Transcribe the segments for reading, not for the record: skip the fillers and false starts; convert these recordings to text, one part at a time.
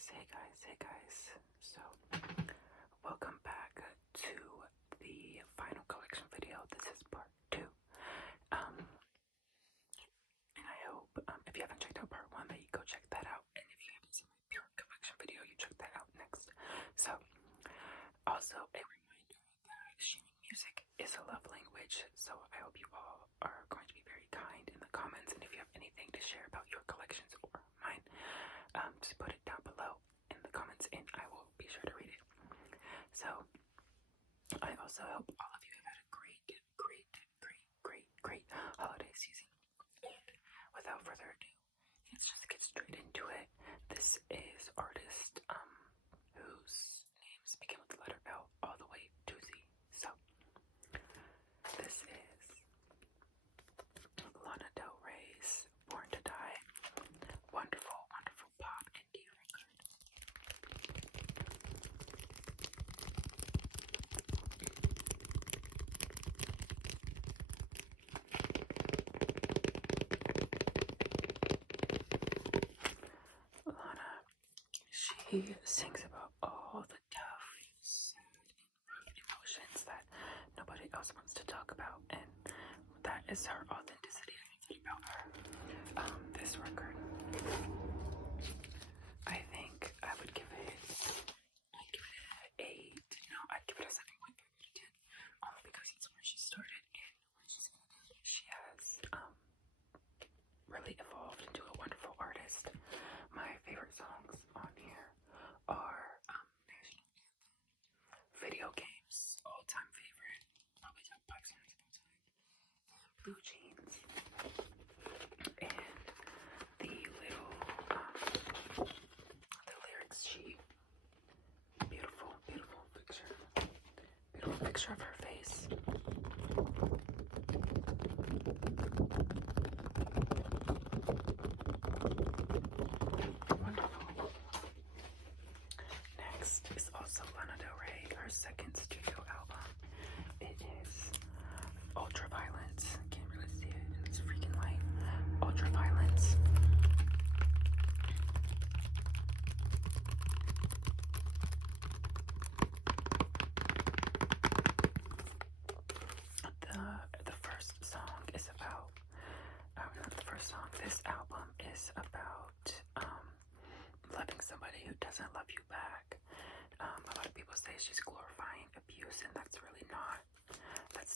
Hey guys. So, welcome back to the final collection video. This is part 2. And I hope, if you haven't checked out part 1, that you go check that out. And if you haven't seen my pure collection video, you check that out next. So, also a reminder that sharing music is a love language. So, I hope you all are going to be very kind in the comments. And if you have anything to share about your collections or mine, just put it down below in the comments and I will be sure to read it. So I also hope all of you have had a great holiday season. And without further ado, let's just get straight into it. This is artist whose names begin with the letter L all the way to Z. So this is Lana Del Rey's Born to Die. Wonderful pop indie record. Lana, she sings about all the tough, sad, and rough emotions that nobody else wants to talk about, and that is her authenticity. I love that about her. This record, I think I would give it, I'd give it an 8. No, I'd give it a 7.5 out of 10. Only because it's where she started and where she's ended. She has really evolved into a wonderful artist. My favorite songs on here are National Anthem, Video Games, all-time favorite, probably top 5 songs of all time, Blue Jeans, and the little the lyrics sheet. Beautiful picture of her face. Wonderful. Next is also Lana Del Rey, her second studio album. It is Ultraviolence. Can't really see it in this freaking light. Ultraviolence. The first song is about, not the first song, this album is about loving somebody who doesn't love you back. A lot of people say she's glorifying abuse, and that's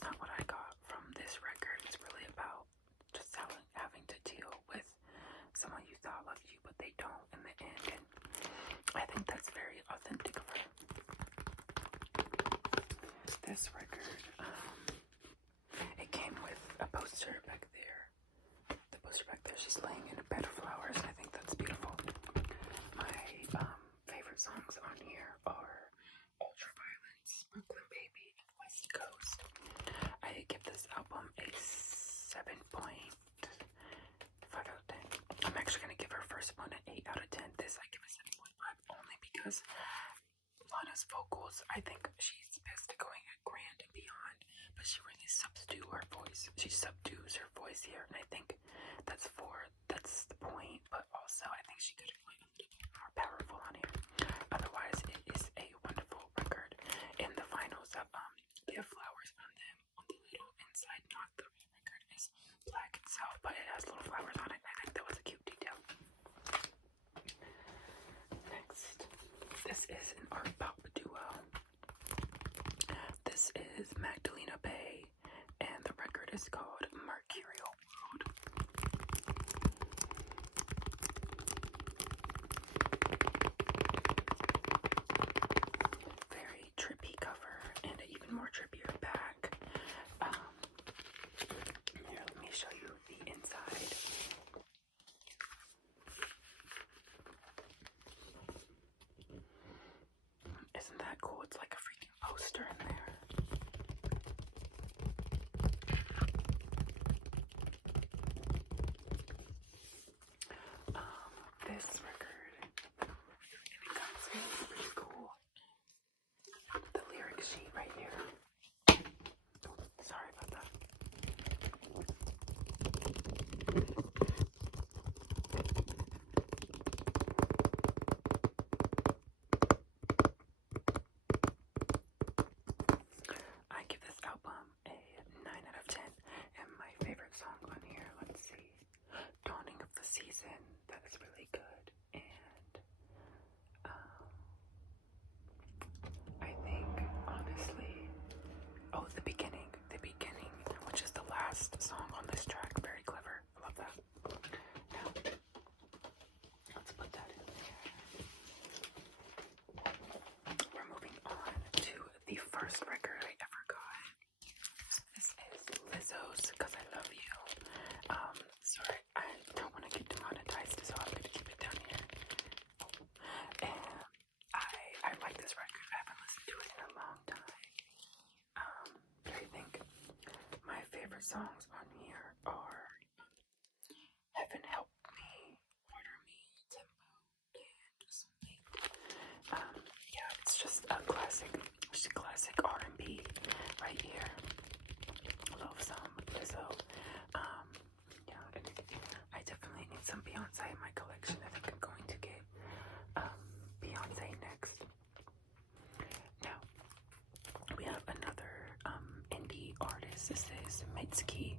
not what I got from this record. It's really about just having to deal with someone you thought loved you, but they don't in the end, and I think that's very authentic of her. This record, it came with a poster back there. The poster back there, she's laying in a bed of flowers, and I think that's beautiful. My favorite songs on here are Ultraviolence, Brooklyn Baby, and West Coast. I give this album a 7.5 out of 10. I'm actually going to give her first one an 8 out of 10. This I give a 7.5 only because Lana's vocals, I think she's best at going at grand and beyond, but she really subdues her voice. She subdues her voice here, and I think that's the point, but also I think she could have went a little bit more powerful on here. Otherwise, it is a wonderful record. In the finals of they have flowers on them on the little inside, not the record is black itself, but it has little flowers on it. I think that was a cute detail. Next, this is an art pop duo. This is Magdalena Bay, and the record is called Mercurial World. Very trippy cover, and an even more trippier back. Here, let me show you the inside. Isn't that cool? It's like a freaking poster in there. first record I ever got. This is Lizzo's "Cause I Love You." Sorry, I don't want to get demonetized, so I'm gonna keep it down here. And I like this record. I haven't listened to it in a long time. But I think my favorite songs on here are "Heaven Help Me," "Water Me," "Tempo," and something. Yeah, it's just a classic R&B right here. Love some Lizzo. Yeah, I definitely need some Beyonce in my collection. I think I'm going to get Beyonce next. Now, we have another indie artist. This is Mitski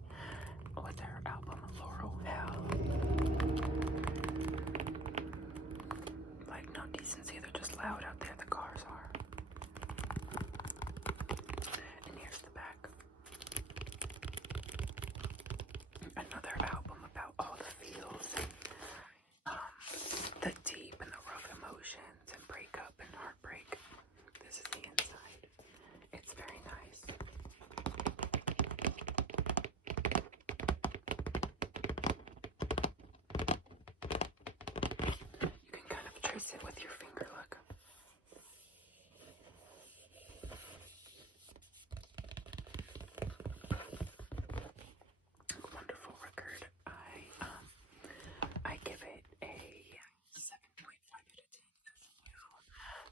with her album Laurel Hell. Like, no decency, they're just loud out there, the cars are. And here's the back. Another album about all the feels, the deep and the rough emotions and breakup and heartbreak. This is the inside. It's very nice. You can kind of trace it with your finger, look. Wonderful record. I give it a 7.5 out of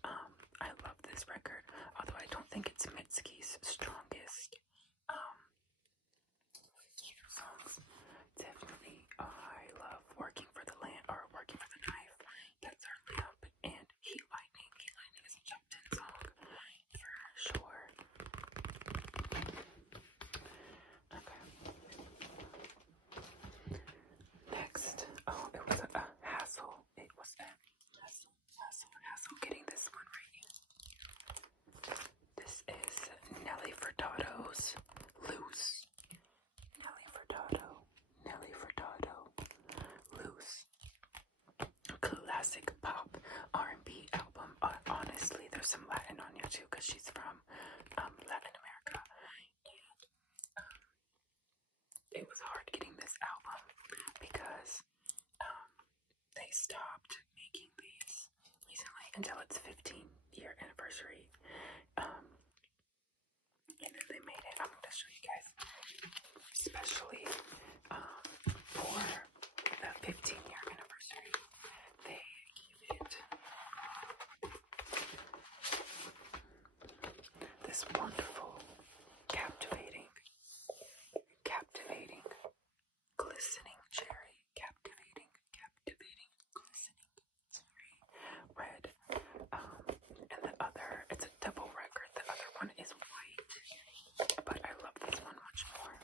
10. I love this record, although I don't think it's Mitski's strongest songs. Definitely, I love Working for the Land or Working for the Knife. That's certainly up. And Heat Lightning. Heat Lightning is a top 10 song for sure. Okay. Next, it was a hassle. It was a hassle getting this one right here. This is Nelly Furtado's Loose. Nelly Furtado, Loose. Classic pop R&B album. Honestly, there's some Latin on here too, because she's from Latin America. And it was hard getting this album because they stopped making these recently until its 15-year anniversary. And then they made it. I'm going to show you guys, especially for the 15-year anniversary. They gave it this wonderful, captivating, glistening cherry. Captivating, glistening cherry red. And the other, it's a double record. The other one is white, but I love this one much more.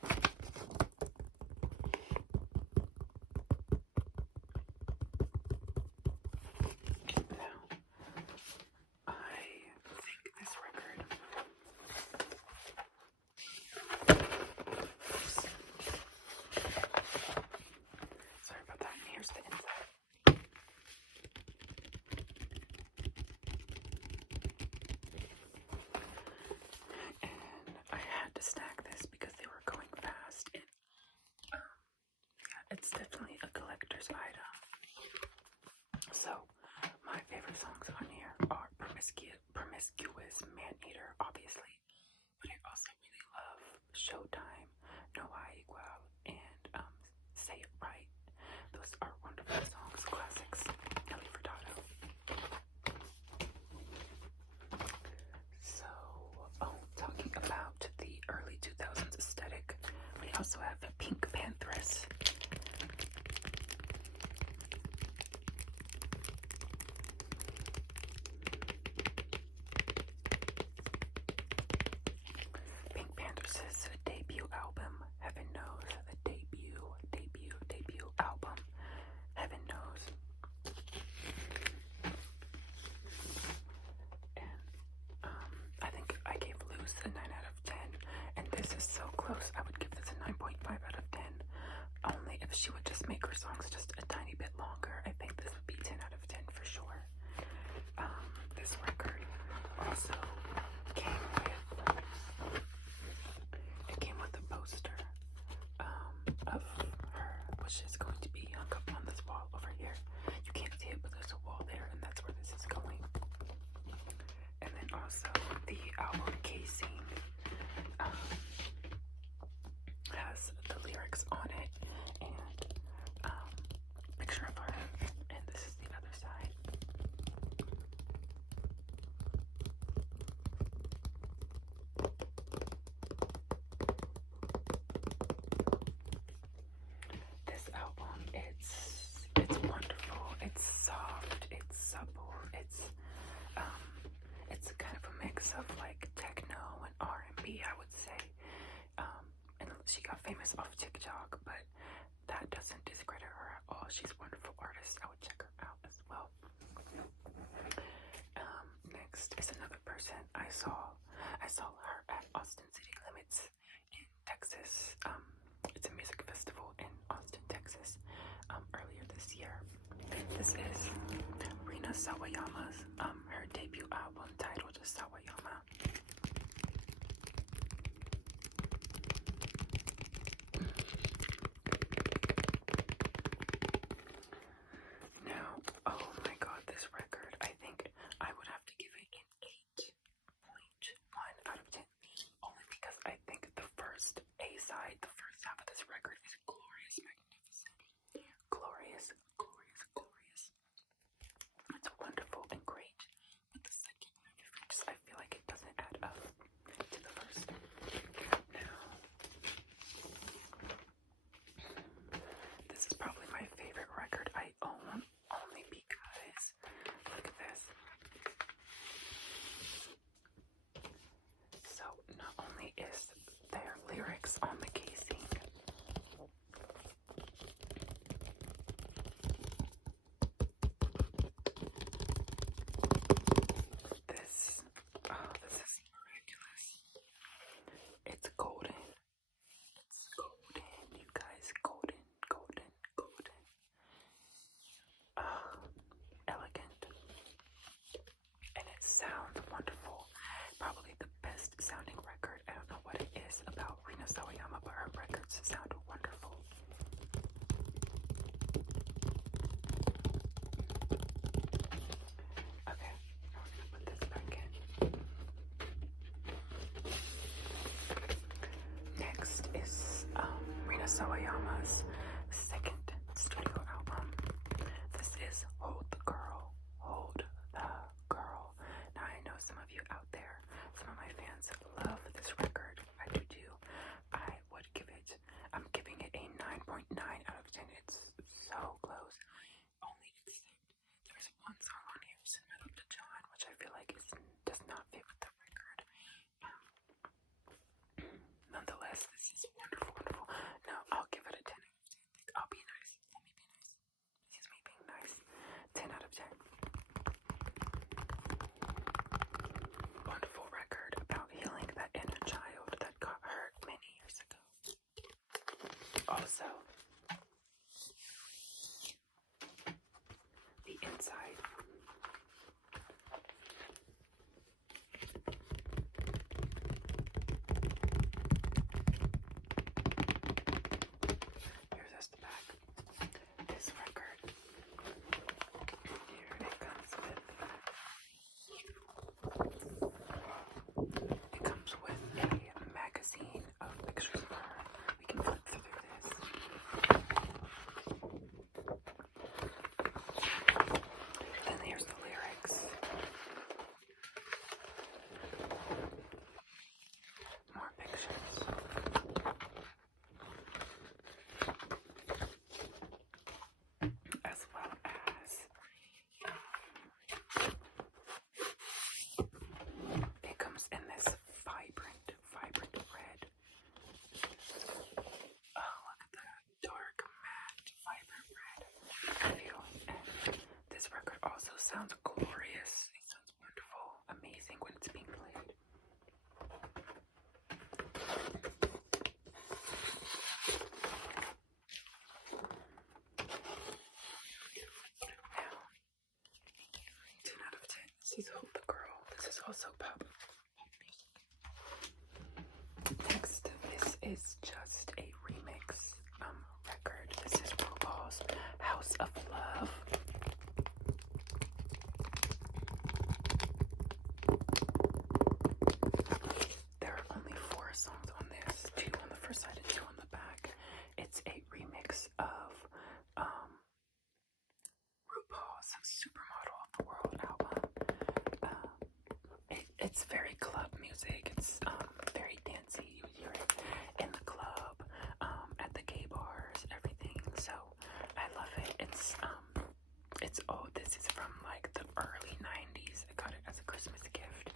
mix of like techno and R&B, I would say. And she got famous off TikTok, but that doesn't discredit her at all. She's a wonderful artist. I would check her out as well. Next is another person I saw her at Austin City Limits in Texas. It's a music festival in Austin, Texas, earlier this year. This is Rina Sawayama's her debut album titled Sawayama. Now, oh my god, this record, I think I would have to give it an 8.1 out of 10. Only because I think the first A-side, the first half of this record is glorious, magnificent. Glorious, glorious, glorious. It's wonderful and great. But the second half, I feel like it doesn't add up to the first. Now, this is probably my favorite record I own, only because, look at this. So, not only is there lyrics on the casing, this is miraculous. It's golden. It's golden, you guys. Golden, golden, golden. Elegant. And it sounds wonderful. Probably the best sounding record. I don't know what it is about Rina Sawayama, but her records sound wonderful. Okay, now we're gonna put this back in. Next is Rina Sawayama's second studio album. This is Hold the Girl. Hold the Girl. Now I know some of you out there, some of my fans love this record. I do too. I'm giving it a 9.9 out of 10. It's so close. Only except there's one song on here, Send Up to John, which I feel like does not fit with the record. Nonetheless, this is wonderful, wonderful. Now, I'll give it a 10 out of 10. I'll be nice. Let me be nice. This is me being nice. 10 out of 10. Wonderful record about healing that inner child that got hurt many years ago. Also, the inside. Here's just the back. This record. Here it comes with. It comes with a magazine of pictures of her. We can flip through this. Then here's the lyrics. More pictures. As well as it comes in this vibrant red. Oh, look at that dark, matte, vibrant red. And this record also sounds glorious. It sounds wonderful, amazing when it's being played. Now, 10 out of 10. This is Hold the Girl. This is also pop music. Next, this is just a remix record. This is RuPaul's House of Love. There are only 4 songs on this, 2 on the first side and 2 on the back. It's a remix of RuPaul's Supermodel of the World album. It's very club music. It's very dancey. You hear it in the club, at the gay bars, everything. So I love it. It's old. This is from like the early 90s. I got it as a Christmas gift.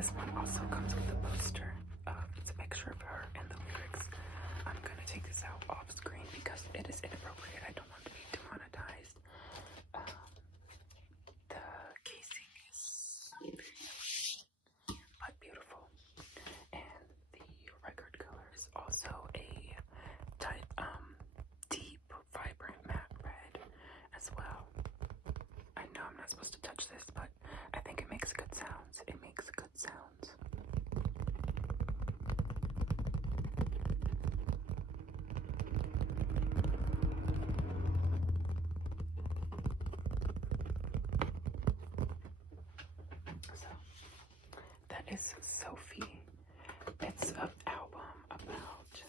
This one also comes with a poster. It's a picture of her and the lyrics. I'm gonna take this out off screen because it is inappropriate. I don't want to be demonetized. The casing is but beautiful, and the record color is also a deep, vibrant matte red as well. I know I'm not supposed to touch this, but I think it makes good sounds. It makes good sounds. So, that is Sophie. It's an album about,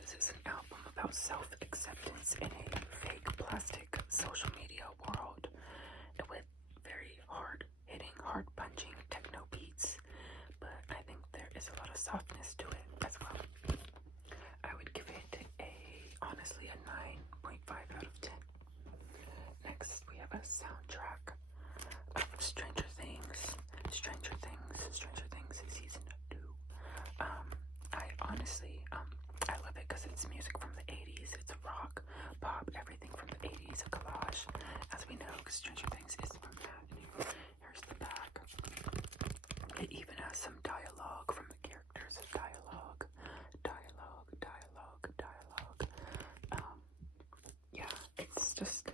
this is an album about self-acceptance in a fake plastic social media world with very hard-hitting, hard-punching techno beats, but I think there is a lot of softness to it as well. I would give it honestly, a 9.5 out of 10. Next, we have a soundtrack of Stranger Things season 2. I honestly, I love it because it's music from the 80s. It's rock, pop, everything from the 80s, a collage, as we know, because Stranger Things is from that. Here's the back. It even has some dialogue from the characters. Dialogue. Yeah, it's just,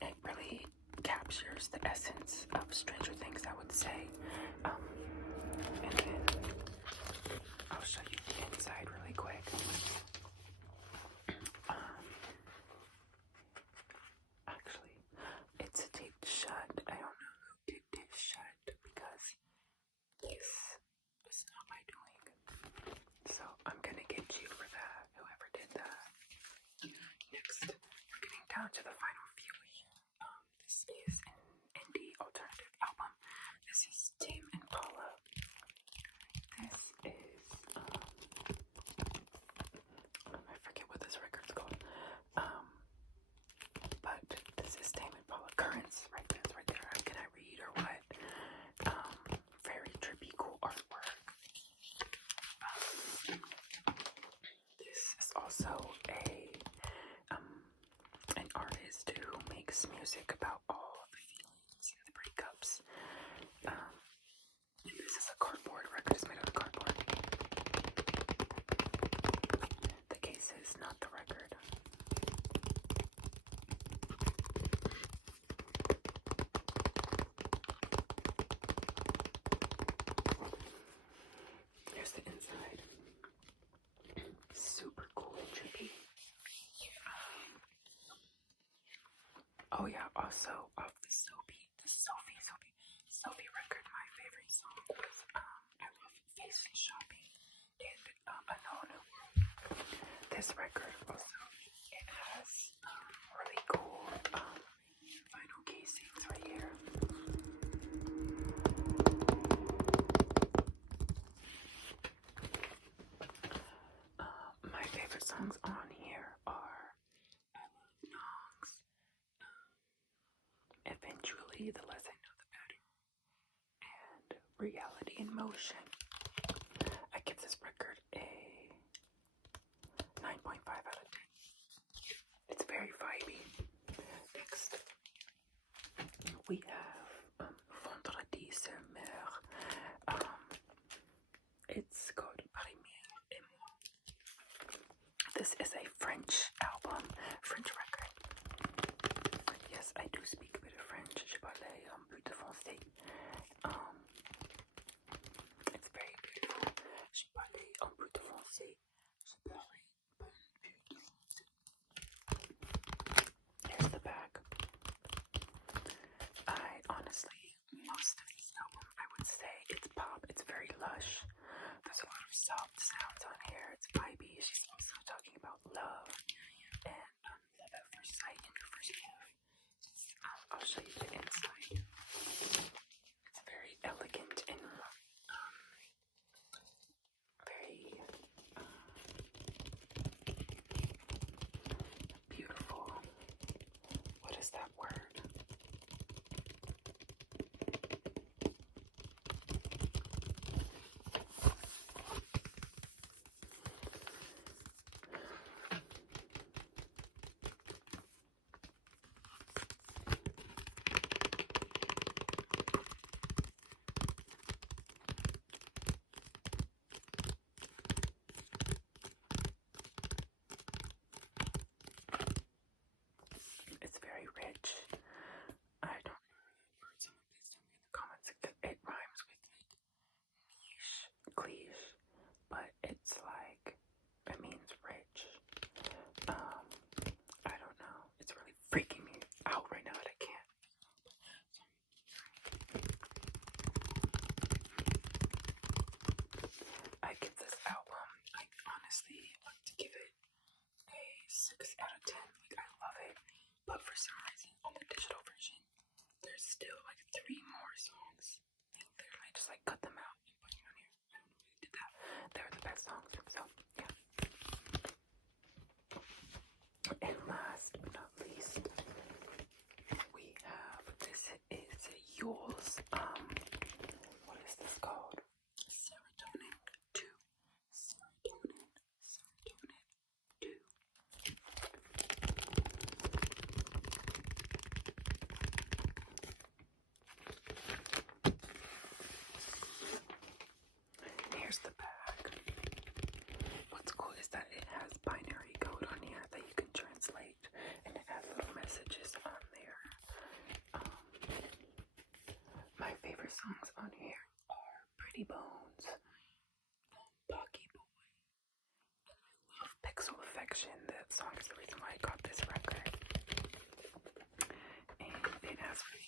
it really captures the essence of Stranger Things, I would say. And then I'll show you the inside really quick. Actually, it's taped shut. I don't know who taped it shut because this was not my doing. So I'm gonna get you for that, whoever did that. Next, we're getting down to the final few here. This is an indie alternative album. This is Tame Impala. This is, I forget what this record's called. But this is Tame Impala. Currents, right there, it's right there. Can I read or what? Very trippy, cool artwork. This is also an artist who makes music about all the feelings and the breakups. And this is a cardboard record. It's made out of cardboard. The case is not the record. Here's the inside. Super cool and trippy. Oh yeah, also of the Sophie record, my favorite song was I love Face Shopping and Unknown World. This record also, it has really cool vinyl casings right here. My favorite songs on here are I Love Nongs, Eventually, The Less I Know the Better, and Reality in Motion. I give this record a 9.5 out of 10. It's very vibey. Next, we have Vendredi sur Mer. It's called Premier et moi. This is a French album, French record. Yes, I do speak a bit of French. Je parle un peu de français. It's very beautiful. Je parle un peu de français. Je parle un peu de français. Here's the back. I honestly, most of this album, I would say it's pop. It's very lush. There's a lot of soft sounds on here. It's vibey. She's also talking about love and love at first sight in the first half. I'll show you the inside. It's very elegant and very beautiful. What is that word? Stuffy Bones, Pocky Boy. Love Pixel Affection. That song is the reason why I got this record. And it has my